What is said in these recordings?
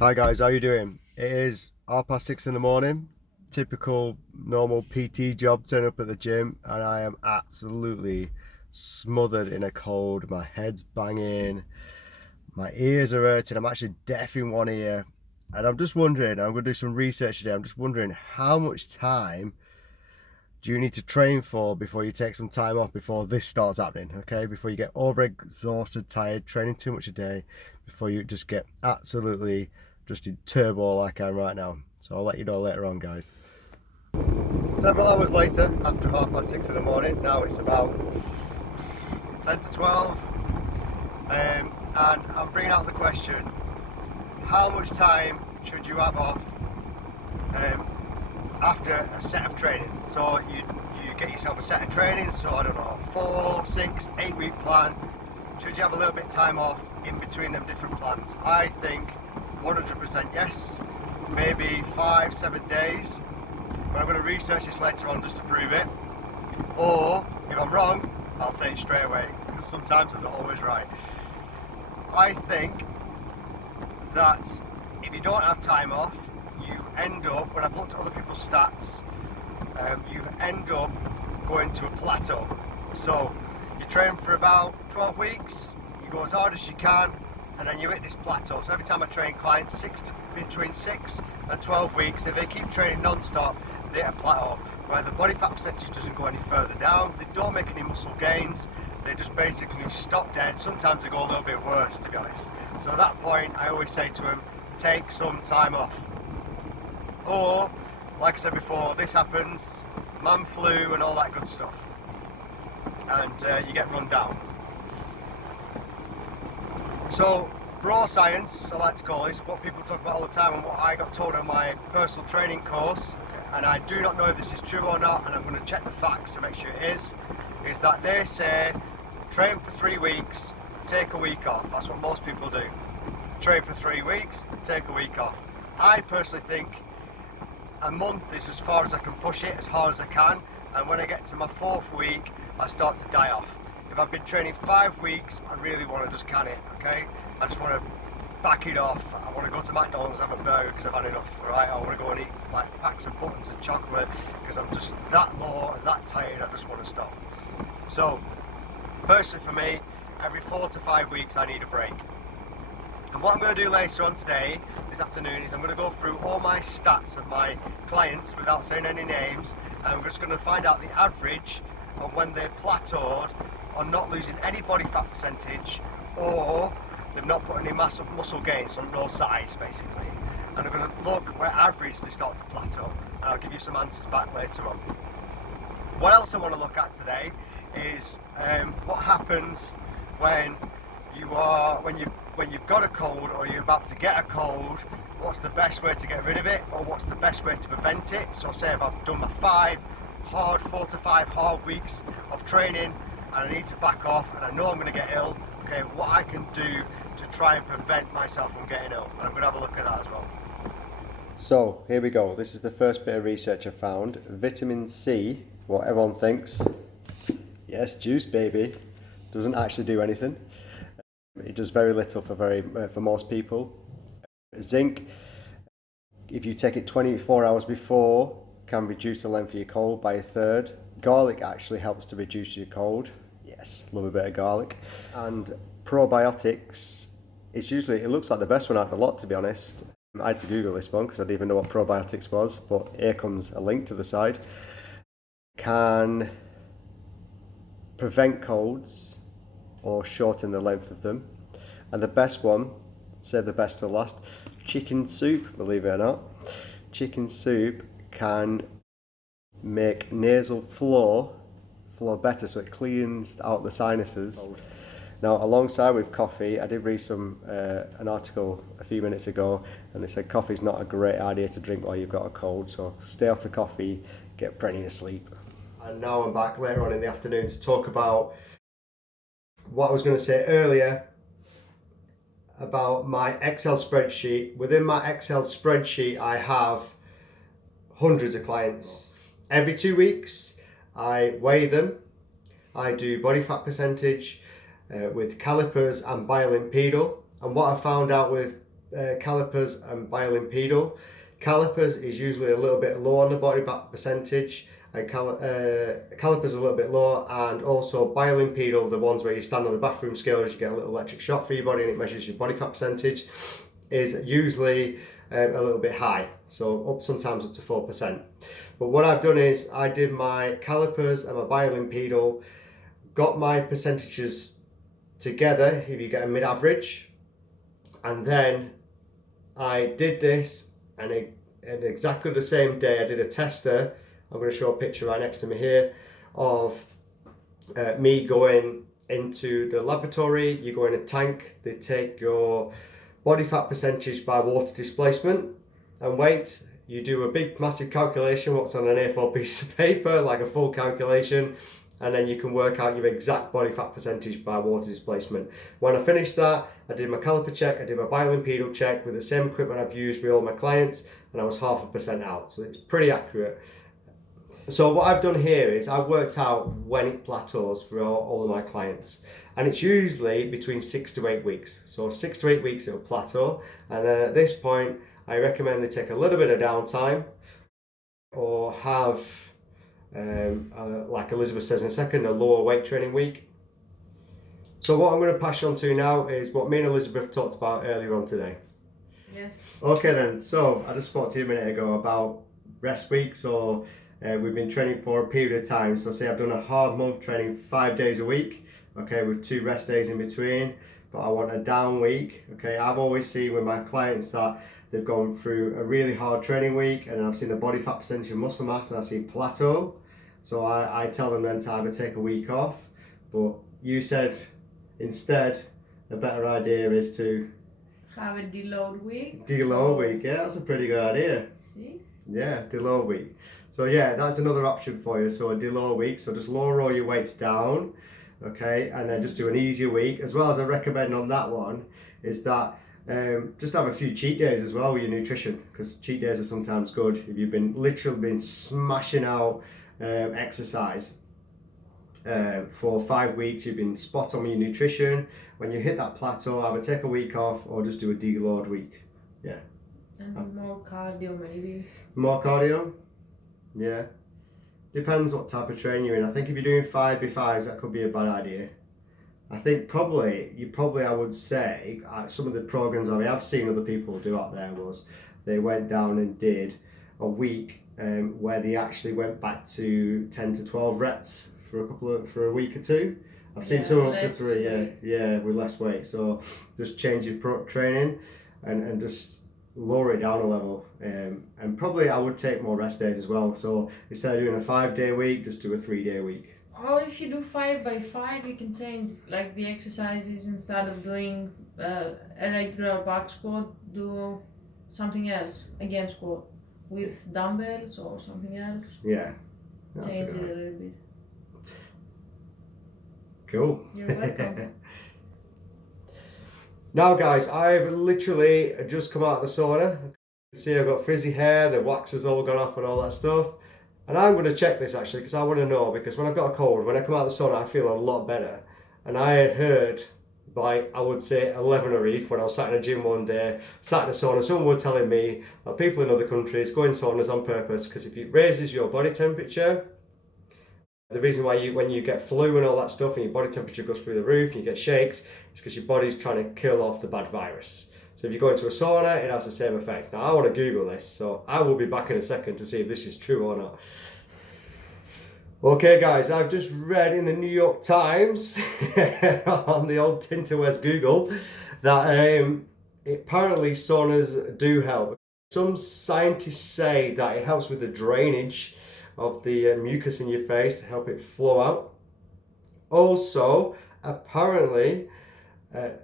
Hi guys, how you doing? It is 6:30 in the morning. Typical normal PT job, turn up at the gym, and I am absolutely smothered in a cold. My head's banging, my ears are hurting. I'm actually deaf in one ear, and I'm just wondering. I'm going to do some research today. I'm just wondering how much time do you need to train for before you take some time off before this starts happening, okay? Before you get over exhausted, tired, training too much a day, before you just get absolutely just in turbo like I am right now. So I'll let you know later on, guys. Several hours later, after 6:30 in the morning, now it's about 10 to 12, and I'm bringing out the question, how much time should you have off after a set of training? So you get yourself a set of training, so I don't know, 4, 6, 8 week plan. Should you have a little bit of time off in between them different plans? I think 100% yes, maybe 5, 7 days, but I'm going to research this later on just to prove it. Or if I'm wrong, I'll say it straight away, because sometimes I'm not always right. I think that if you don't have time off, you end up, when I've looked at other people's stats, you end up going to a plateau. So you train for about 12 weeks, you go as hard as you can, and then you hit this plateau. So every time I train clients, between 6 and 12 weeks, if they keep training non-stop, they hit a plateau where the body fat percentage doesn't go any further down, they don't make any muscle gains, they just basically stop dead. Sometimes they go a little bit worse, to be honest. So at that point, I always say to them, take some time off. Or, like I said before, this happens, man flu and all that good stuff, and you get run down. So, bro science, I like to call this, what people talk about all the time and what I got told on my personal training course, and I do not know if this is true or not, and I'm going to check the facts to make sure it is that they say train for 3 weeks, take a week off. That's what most people do. Train for 3 weeks, take a week off. I personally think a month is as far as I can push it, as hard as I can, and when I get to my 4th week, I start to die off. If I've been training 5 weeks, I really want to just can it, okay? I just want to back it off. I want to go to McDonald's, have a burger because I've had enough, right? I want to go and eat like packs of buttons and chocolate because I'm just that low and that tired, I just want to stop. So, personally for me, every 4 to 5 weeks I need a break. And what I'm going to do later on today, this afternoon, is I'm going to go through all my stats of my clients without saying any names, and I'm just going to find out the average on when they're plateaued on not losing any body fat percentage, or they've not put any muscle gains, so no size basically. And I'm going to look where average they start to plateau, and I'll give you some answers back later on. What else I want to look at today is what happens when you've got a cold or you're about to get a cold. What's the best way to get rid of it, or what's the best way to prevent it? So say if I've done my 4 to 5 hard weeks of training and I need to back off and I know I'm going to get ill, okay, what I can do to try and prevent myself from getting ill, and I'm going to have a look at that as well. So here we go. This is the first bit of research I found. Vitamin C, what everyone thinks, yes, juice baby, doesn't actually do anything. It does very little for most people. Zinc, if you take it 24 hours before, can reduce the length of your cold by 1/3. Garlic actually helps to reduce your cold. Yes, love a bit of garlic. And probiotics, it looks like the best one out of the lot, to be honest. I had to Google this one because I didn't even know what probiotics was, but here comes a link to the side. Can prevent colds or shorten the length of them. And the best one, save the best till last, chicken soup, believe it or not. Chicken soup can make nasal flow better, so it cleans out the sinuses. Now, alongside with coffee, I did read an article a few minutes ago, and they said coffee's not a great idea to drink while you've got a cold, so stay off the coffee, get plenty of sleep. And now I'm back later on in the afternoon to talk about what I was going to say earlier about my Excel spreadsheet. Within my Excel spreadsheet, I have hundreds of clients. Every 2 weeks, I weigh them. I do body fat percentage with calipers and bioimpedal. And what I found out with calipers and bioimpedal. Calipers is usually a little bit low on the body fat percentage, and calipers a little bit low, and also bioimpedal, the ones where you stand on the bathroom scale as you get a little electric shock for your body and it measures your body fat percentage, is usually a little bit high, so sometimes up to 4%. But what I've done is I did my calipers and my bioimpedal, got my percentages together if you get a mid-average, and then I did this, and exactly the same day I did a tester. I'm going to show a picture right next to me here of me going into the laboratory. You go in a tank, they take your body fat percentage by water displacement and weight. You do a big massive calculation, what's on an A4 piece of paper, like a full calculation, and then you can work out your exact body fat percentage by water displacement. When I finished that, I did my caliper check, I did my bioimpedal check with the same equipment I've used with all my clients, and I was 0.5% out, so it's pretty accurate. So what I've done here is I've worked out when it plateaus for all of my clients, and it's usually between 6 to 8 weeks. So 6 to 8 weeks it'll plateau, and then at this point I recommend they take a little bit of downtime, or have like Elizabeth says in a second, a lower weight training week. So what I'm going to pass on to now is what me and Elizabeth talked about earlier on today. Yes. Okay then, so I just spoke to you a minute ago about rest weeks, or we've been training for a period of time. So say I've done a hard month training 5 days a week, okay, with 2 rest days in between, but I want a down week, okay. I've always seen with my clients that they've gone through a really hard training week, and I've seen the body fat percentage and muscle mass, and I see plateau. So I tell them then to either take a week off, but you said instead a better idea is to have a deload week. Deload week, yeah, that's a pretty good idea. See? Yeah, deload week. So yeah, that's another option for you. So a deload week, so just lower all your weights down, okay, and then just do an easier week. As well as I recommend on that one is that just have a few cheat days as well with your nutrition, because cheat days are sometimes good. If you've been literally smashing out exercise for 5 weeks, you've been spot on with your nutrition. When you hit that plateau, either take a week off or just do a deload week. Yeah. And more cardio maybe. More cardio? Yeah. Depends what type of training you're in. I think if you're doing 5x5s, that could be a bad idea. I think I would say, some of the programs I have seen other people do out there was they went down and did a week where they actually went back to 10 to 12 reps for a week or two. I've seen some up to 3, yeah, with less weight. So just change your training and just lower it down a level. And probably I would take more rest days as well. So instead of doing a 5-day week, just do a 3-day week. Or if you do 5x5, you can change like the exercises. Instead of doing a regular back squat, do something else, again squat with dumbbells or something else. Yeah. Change it a little bit. Cool. You're welcome. Now guys, I've literally just come out of the sauna. You can see I've got frizzy hair, the wax has all gone off and all that stuff. And I'm going to check this actually, because I want to know, because when I've got a cold, when I come out of the sauna I feel a lot better. And I had heard by, I would say 11 or Eve, when I was sat in a gym one day, sat in a sauna, someone was telling me that people in other countries go in saunas on purpose because if it raises your body temperature, the reason why when you get flu and all that stuff and your body temperature goes through the roof and you get shakes, is because your body's trying to kill off the bad virus. So if you go into a sauna, it has the same effect. Now I want to Google this, so I will be back in a second to see if this is true or not. Okay guys, I've just read in the New York Times on the old Tinterwest Google that apparently saunas do help. Some scientists say that it helps with the drainage of the mucus in your face to help it flow out. Also, apparently,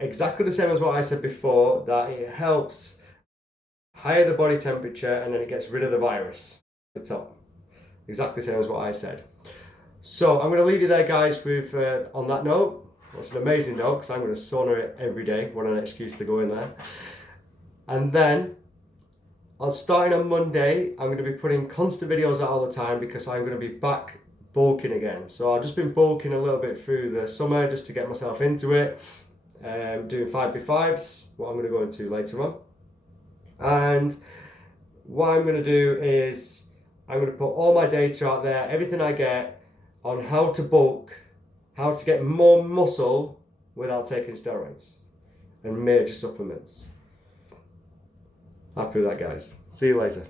exactly the same as what I said before, that it helps higher the body temperature and then it gets rid of the virus at the top. Exactly the same as what I said. So I'm going to leave you there guys with on that note. That's an amazing note because I'm going to sauna it every day. What an excuse to go in there. And then starting on Monday, I'm going to be putting constant videos out all the time because I'm going to be back bulking again. So I've just been bulking a little bit through the summer just to get myself into it. Doing 5x5s, what I'm going to go into later on. And what I'm going to do is I'm going to put all my data out there, everything I get on how to bulk, how to get more muscle without taking steroids and major supplements. Happy with that, guys. See you later.